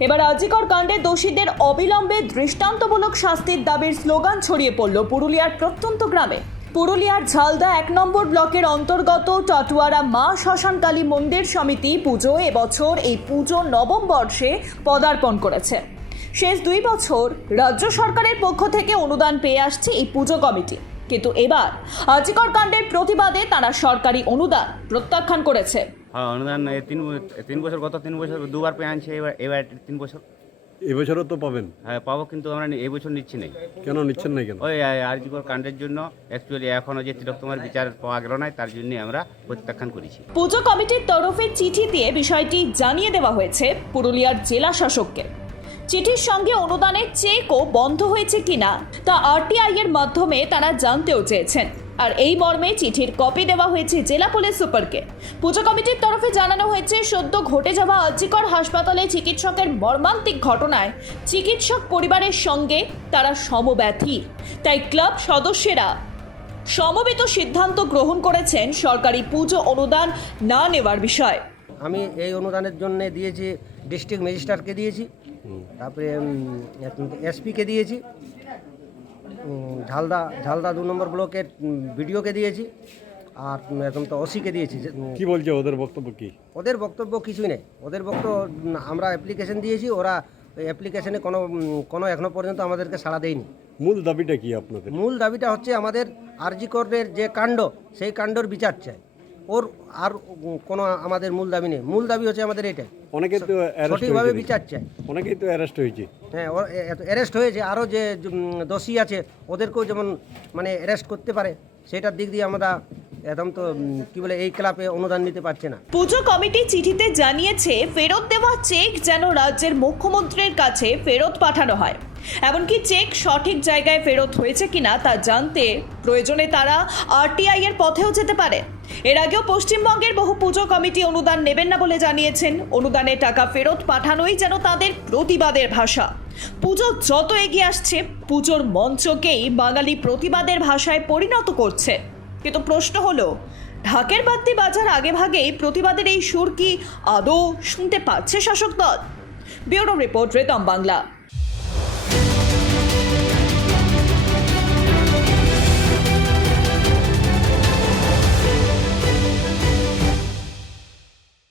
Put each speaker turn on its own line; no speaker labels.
এবার আজিকর কাণ্ডে দোষীদের অবিলম্বে দৃষ্টান্তমূলক শাস্তির দাবির স্লোগান ছড়িয়ে পড়ল পুরুলিয়ার প্রত্যন্ত গ্রামে। পুরুলিয়ার ঝালদা এক নম্বর ব্লকের অন্তর্গত টাটুয়ারা মা শ্মশানকালী মন্দির সমিতি পুজো এবছর এই পুজো নবম বর্ষে পদার্পণ করেছে। শেষ দুই বছর রাজ্য সরকারের পক্ষ থেকে অনুদান পেয়ে আসছে এই পুজো কমিটি। কিন্তু এবার আজিকর কাণ্ডের প্রতিবাদে তারা সরকারি অনুদান প্রত্যাখ্যান করেছে।
হ্যাঁ অনুদান তিন তিন বছর গত তিন বছর দুবার পেয়ে আনছে এবার এবার তিন বছর।
এবছরও তো পাবেন?
হ্যাঁ পাবো কিন্তু আমরা নি- এই বছর নিচ্ছি নাই।
কেন নিচ্ছেন না কেন?
ওই আরজিকর কাণ্ডের জন্য অ্যাকচুয়ালি এখনও যে তিলোত্তমার বিচার পাওয়া গেল নাই তার জন্য আমরা প্রত্যাখ্যান করেছি।
পুজো কমিটির তরফে চিঠি দিয়ে বিষয়টি জানিয়ে দেওয়া হয়েছে পুরুলিয়ার জেলা শাসককে। চিঠির সঙ্গে অনুদানের চেকও বন্ধ হয়েছে কিনা তা আরটিআই এর মাধ্যমে তারা জানতেও চেয়েছেন। আর এই মর্মে চিঠির কপি দেওয়া হয়েছে জেলা পুলিশ সুপারকে। পুজো কমিটির তরফে জানানো হয়েছে, সদ্য ঘটে যাওয়া আজিকর হাসপাতালে চিকিৎসকের মর্মান্তিক ঘটনায় চিকিৎসক পরিবারের সঙ্গে তারা সমব্যথী। তাই ক্লাব সদস্যেরা সমবেত সিদ্ধান্ত গ্রহণ করেছেন সরকারি পুজো অনুদান না নেওয়ার বিষয়।
আমি এই অনুদানের জন্য দিয়েছি ডিস্ট্রিক্ট ম্যাজিস্ট্রেটকে দিয়েছি তারপরে এসপিকে দিয়েছি ঝালদা ঝালদা দু নম্বর ব্লকের বিডিওকে দিয়েছি আর এখন তো ওসিকে দিয়েছি
কি বলছে ওদের বক্তব্য কি?
ওদের বক্তব্য কিছুই নেই। ওদের বক্তব্য আমরা অ্যাপ্লিকেশন দিয়েছি ওরা অ্যাপ্লিকেশনে কোনো কোনো এখনও পর্যন্ত আমাদেরকে সাড়া দেয়নি।
মূল দাবিটা কি আপনাদের?
মূল দাবিটা হচ্ছে আমাদের আরজিকরের যে কাণ্ড সেই কাণ্ডর বিচার চাই। ওর আর কোনো আমাদের মূল দাবি নেই। মূল দাবি হচ্ছে আমাদের এটাই।
অনেকে তো অ্যারেস্ট
সঠিকভাবে বিচার চাই
অনেকেই তো অ্যারেস্ট হয়েছে।
হ্যাঁ অ্যারেস্ট হয়েছে। আরও যে দোষী আছে ওদেরকেও যেমন মানে অ্যারেস্ট করতে পারে সেটার দিক দিয়ে আমরা একদম তো কি বলে এই ক্লাবে অনুদান নিতে পারছে না।
পুজো কমিটি চিঠিতে জানিয়েছে ফেরত দেওয়া চেক যেন রাজ্যের মুখ্যমন্ত্রীর কাছে ফেরত পাঠানো হয়। এমনকি চেক সঠিক জায়গায় ফেরত হয়েছে কিনা তা জানতে প্রয়োজনে তারা আরটিআই এর পথেও যেতে পারে। এর আগেও পশ্চিমবঙ্গের বহু পুজো কমিটি অনুদান নেবেন না বলে জানিয়েছেন। অনুদানের টাকা ফেরত পাঠানোই যেন তাদের প্রতিবাদের ভাষা। পুজো যত এগিয়ে আসছে, পুজোর মঞ্চকেই বাঙালি প্রতিবাদের ভাষায় পরিণত করছে। কিন্তু প্রশ্ন হলো, ঢাকের বাত্তি বাজার আগে ভাগেই প্রতিবাদের এই সুর কি আদৌ শুনতে পাচ্ছে শাসক দল? ব্যুরো রিপোর্ট রেতম বাংলা।